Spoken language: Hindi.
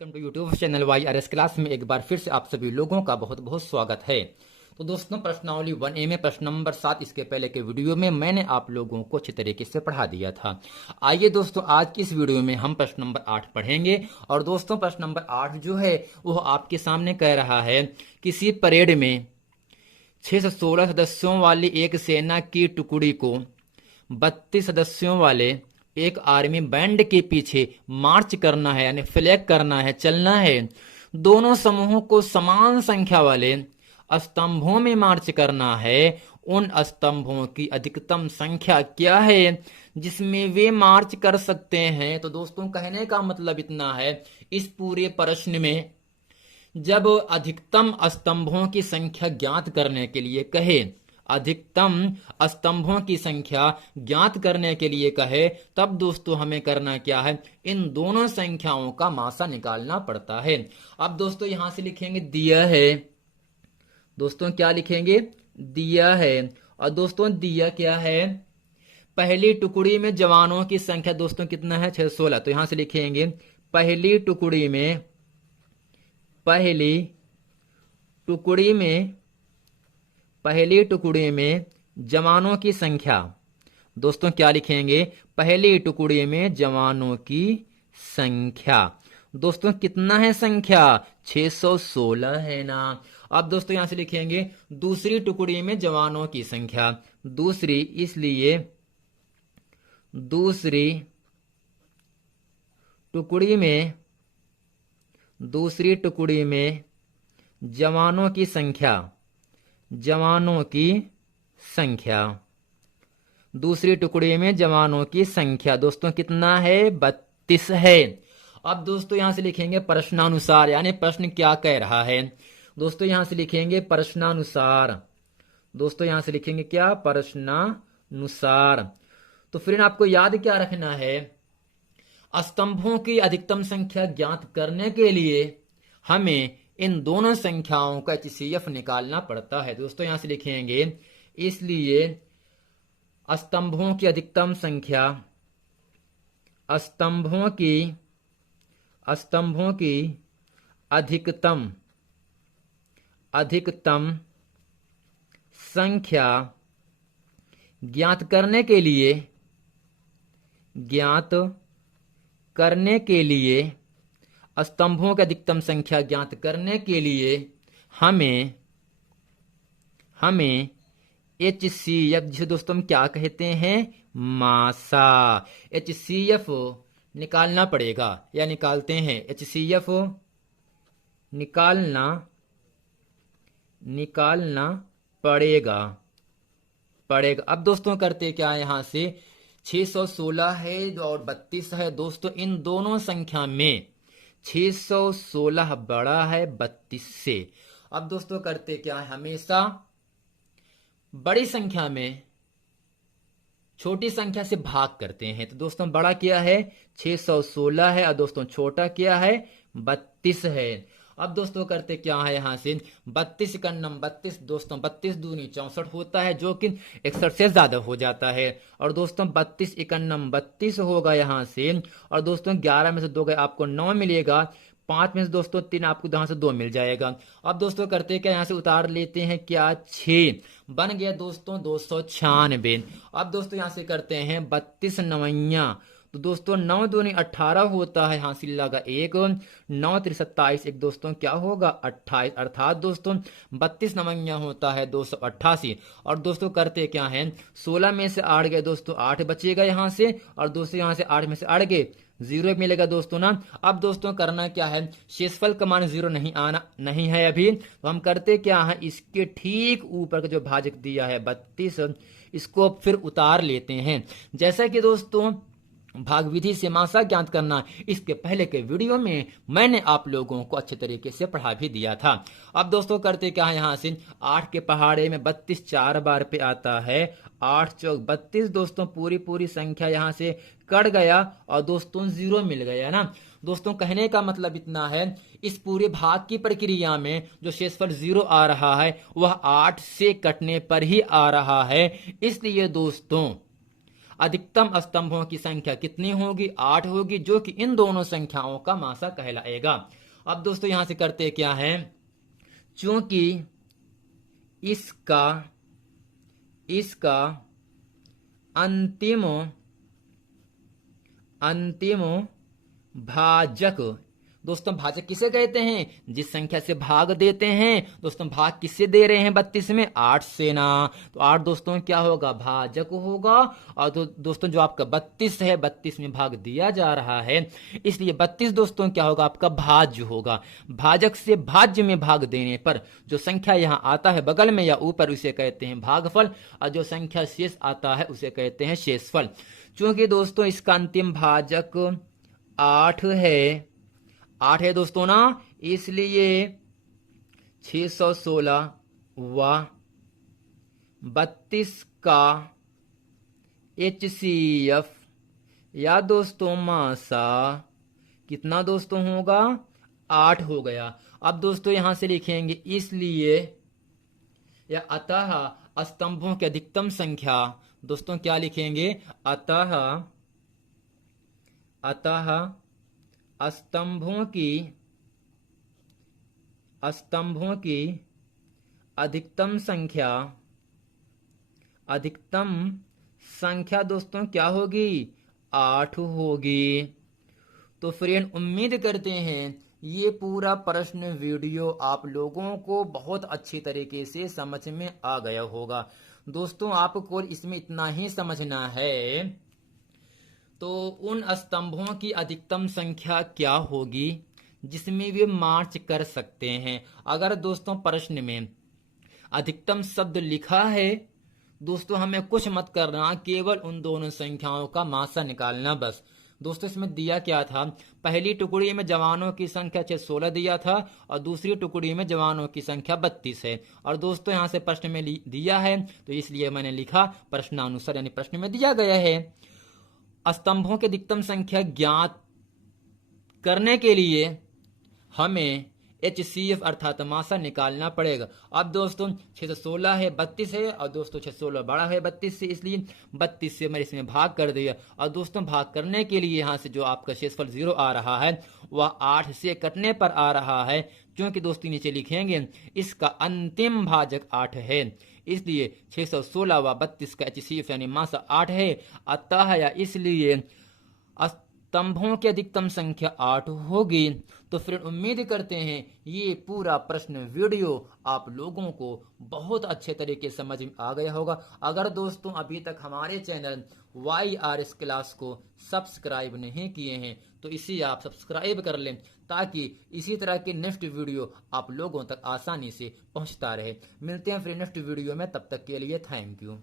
Welcome to YouTube channel YRS class में एक बार फिर से आप सभी लोगों का बहुत बहुत स्वागत है। तो दोस्तों, प्रश्नावली 1A में प्रश्न नंबर 7 इसके पहले के वीडियो में मैंने आप लोगों को अच्छी तरीके से पढ़ा दिया था। आइए दोस्तों, आज की इस वीडियो में हम प्रश्न नंबर 8 पढ़ेंगे। और दोस्तों, प्रश्न नंबर 8 जो है वो आपके सामने कह रहा है, किसी परेड में 6 से 16 सदस्यों वाली एक सेना की टुकड़ी को 32 सदस्यों वाले एक आर्मी बैंड के पीछे मार्च करना है, यानी फ्लैग करना है, चलना है। दोनों समूहों को समान संख्या वाले स्तंभों में मार्च करना है। उन स्तंभों की अधिकतम संख्या क्या है जिसमें वे मार्च कर सकते हैं? तो दोस्तों, कहने का मतलब इतना है, इस पूरे प्रश्न में जब अधिकतम स्तंभों की संख्या ज्ञात करने के लिए कहे, अधिकतम स्तंभों की संख्या ज्ञात करने के लिए कहे, तब दोस्तों हमें करना क्या है, इन दोनों संख्याओं का मासा निकालना पड़ता है। अब दोस्तों यहां से लिखेंगे दिया है। दोस्तों क्या लिखेंगे? दिया है। और दोस्तों दिया क्या है? पहली टुकड़ी में जवानों की संख्या दोस्तों कितना है? 616। तो यहां से लिखेंगे पहली टुकड़ी में, पहली टुकड़ी में, पहली टुकड़ी में जवानों की संख्या। दोस्तों क्या लिखेंगे? पहली टुकड़ी में जवानों की संख्या। दोस्तों कितना है संख्या? 616 है ना। अब दोस्तों यहां से लिखेंगे दूसरी टुकड़ी में जवानों की संख्या। दूसरी, इसलिए दूसरी टुकड़ी में, दूसरी टुकड़ी में जवानों की संख्या, जवानों की संख्या, दूसरी टुकड़ी में जवानों की संख्या दोस्तों कितना है? 32 है। अब दोस्तों यहां से लिखेंगे प्रश्नानुसार, यानी प्रश्न क्या कह रहा है। दोस्तों यहां से लिखेंगे प्रश्नानुसार। दोस्तों यहां से लिखेंगे क्या? प्रश्नानुसार। तो फिर आपको याद क्या रखना है, स्तंभों की अधिकतम संख्या ज्ञात करने के लिए हमें इन दोनों संख्याओं का HCF निकालना पड़ता है। दोस्तों यहां से लिखेंगे, इसलिए स्तंभों की अधिकतम संख्या, स्तंभों की, स्तंभों की अधिकतम, अधिकतम संख्या ज्ञात करने के लिए, ज्ञात करने के लिए, स्तंभों की अधिकतम संख्या ज्ञात करने के लिए हमें HCF, जिसे दोस्तों हम क्या कहते हैं? मासा। HCF निकालना पड़ेगा, या निकालते हैं। HCF निकालना पड़ेगा। अब दोस्तों करते क्या है, यहां से 616 है और 32 है। दोस्तों इन दोनों संख्या में 616 बड़ा है 32 से। अब दोस्तों करते क्या है, हमेशा बड़ी संख्या में छोटी संख्या से भाग करते हैं। तो दोस्तों बड़ा क्या है? 616 है, और दोस्तों छोटा क्या है? 32 है। अब दोस्तों करते क्या है, यहां से 32 का नंबर 32, दोस्तों 32 दूनी 64 होता है, जो कि 61 से ज्यादा हो जाता है। और दोस्तों 32 इकन्नम 32 होगा यहां से। और दोस्तों 11 में से 2 गए, आपको 9 मिलेगा। 5 में से दोस्तों 3, आपको यहां से 2 मिल जाएगा। अब दोस्तों करते क्या, यहां से उतार लेते हैं क्या? 6 बन गया दोस्तों 296। अब दोस्तों यहां से करते हैं 32 नवैया। तो दोस्तों 9 दूनी 18 होता है, हासिल लगा 1, 9 3 27, एक दोस्तों क्या होगा? 28। अर्थात दोस्तों 32 नवैया होता है 288। और दोस्तों करते क्या है, 16 में से 8 गए दोस्तों, 8 बचेगा यहां से। और दोस्तों यहां से 8 में से 8 गए, 0 मिलेगा दोस्तों ना। अब दोस्तों करना क्या है, शेषफल का मान 0 नहीं है अभी। तो हम करते क्या है, इसके ठीक ऊपर का जो भाजक दिया है 32, इसको फिर उतार लेते हैं। जैसा कि दोस्तों भाग विधि से मासा ज्ञात करना, इसके पहले के वीडियो में मैंने आप लोगों को अच्छे तरीके से पढ़ा भी दिया था। अब दोस्तों करते क्या है, यहां से 8 के पहाड़े में 32 4 बार पे आता है, 8 चौक 32। दोस्तों पूरी संख्या यहां से कट गया और दोस्तों 0 मिल गया ना। दोस्तों कहने का मतलब इतना है, इस पूरे भाग की प्रक्रिया में जो शेषफल 0 आ रहा है वह 8 से कटने पर ही आ रहा है। इसलिए दोस्तों अधिकतम स्तंभों की संख्या कितनी होगी? 8 होगी, जो कि इन दोनों संख्याओं का मासा कहलाएगा। अब दोस्तों यहां से करते क्या है, चूंकि इसका अंतिम भाजक, दोस्तों भाजक किसे कहते हैं? जिस संख्या से भाग देते हैं। दोस्तों भाग किससे दे रहे हैं 32 में? 8 से ना। तो 8 दोस्तों क्या होगा? भाजक होगा। और तो दोस्तों जो आपका 32 है, 32 में भाग दिया जा रहा है, इसलिए 32 दोस्तों क्या होगा? आपका भाज्य होगा। भाजक से भाज्य में भाग देने पर जो संख्या यहाँ आता है बगल में या ऊपर, उसे कहते हैं भागफल, और जो संख्या शेष आता है उसे कहते हैं शेषफल। चूंकि दोस्तों इसका अंतिम भाजक 8 है दोस्तों ना, इसलिए 616 व 32 का HCF या दोस्तों मासा कितना दोस्तों होगा? 8 हो गया। अब दोस्तों यहां से लिखेंगे इसलिए या अतः स्तंभों की अधिकतम संख्या, दोस्तों क्या लिखेंगे? अतः स्तंभों की अधिकतम संख्या दोस्तों क्या होगी? 8 होगी। तो फ्रेंड उम्मीद करते हैं ये पूरा प्रश्न वीडियो आप लोगों को बहुत अच्छी तरीके से समझ में आ गया होगा। दोस्तों आपको इसमें इतना ही समझना है, तो उन स्तंभों की अधिकतम संख्या क्या होगी जिसमें वे मार्च कर सकते हैं। अगर दोस्तों प्रश्न में अधिकतम शब्द लिखा है, दोस्तों हमें कुछ मत करना, केवल उन दोनों संख्याओं का मासा निकालना बस। दोस्तों इसमें दिया क्या था? पहली टुकड़ी में जवानों की संख्या 616 दिया था और दूसरी टुकड़ी में जवानों की संख्या 32 है। और दोस्तों यहां से प्रश्न में दिया है, तो इसलिए मैंने लिखा प्रश्नानुसार, यानी प्रश्न में दिया गया है। स्तंभों की अधिकतम संख्या ज्ञात करने के लिए हमें HCF अर्थात मासा निकालना पड़ेगा। अब दोस्तों 616 है, 32 है, और दोस्तों 616 बड़ा है 32 से, इसलिए 32 से मैंने इसमें भाग कर दिया। और दोस्तों भाग करने के लिए यहाँ से जो आपका शेषफल 0 आ रहा है वह 8 से कटने पर आ रहा है, क्योंकि दोस्तों नीचे लिखेंगे इसका अंतिम भाजक 8 है, इसलिए 616 व 32 का HCF यानी मासा 8 है। अतः या इसलिए स्तंभों की अधिकतम संख्या 8 होगी। तो फिर उम्मीद करते हैं ये पूरा प्रश्न वीडियो आप लोगों को बहुत अच्छे तरीके से समझ में आ गया होगा। अगर दोस्तों अभी तक हमारे चैनल YRS क्लास को सब्सक्राइब नहीं किए हैं तो इसे आप सब्सक्राइब कर लें, ताकि इसी तरह के नेक्स्ट वीडियो आप लोगों तक आसानी से पहुंचता रहे। मिलते हैं फिर नेक्स्ट वीडियो में, तब तक के लिए थैंक यू।